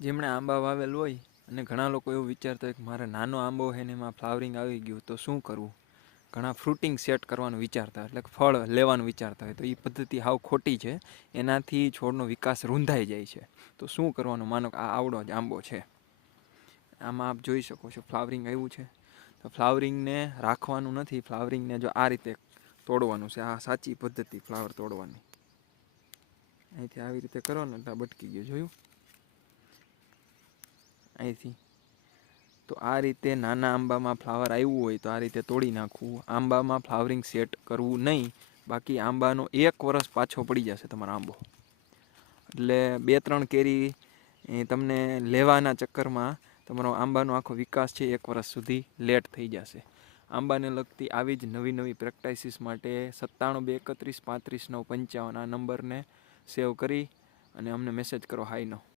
જેમણે આંબા વાવેલ હોય અને ઘણા લોકો એવું વિચારતા હોય કે મારે નાનો આંબો છે ને એમાં ફ્લાવરિંગ આવી ગયું તો શું કરવું. ઘણા ફ્રૂટિંગ સેટ કરવાનું વિચારતા એટલે ફળ લેવાનું વિચારતા હોય તો એ પદ્ધતિ હાવ ખોટી છે. એનાથી છોડનો વિકાસ રૂંધાઈ જાય છે. તો શું કરવાનું, માનો કે આ આવડો જ આંબો છે, આમાં આપ જોઈ શકો છો ફ્લાવરિંગ આવ્યું છે. તો ફ્લાવરિંગને રાખવાનું નથી, ફ્લાવરિંગને જો આ રીતે તોડવાનું છે. આ સાચી પદ્ધતિ ફ્લાવર તોડવાની. અહીંથી આવી રીતે કરો ને એટલે બટકી ગયો, જોયું અહીંથી. તો આ રીતે નાના આંબામાં ફ્લાવર આવ્યું હોય તો આ રીતે તોડી નાખવું. આંબામાં ફ્લાવરિંગ સેટ કરવું નહીં, બાકી આંબાનો 1 વર્ષ પાછો પડી જશે તમારો આંબો. એટલે 2-3 કેરી તમને લેવાના ચક્કરમાં તમારો આંબાનો આખો વિકાસ છે 1 વર્ષ સુધી લેટ થઈ જશે. આંબાને લગતી આવી જ નવી નવી પ્રેક્ટિસિસ માટે 97 231 35 955 આ નંબરને સેવ કરી અને અમને મેસેજ કરો હાઈનો.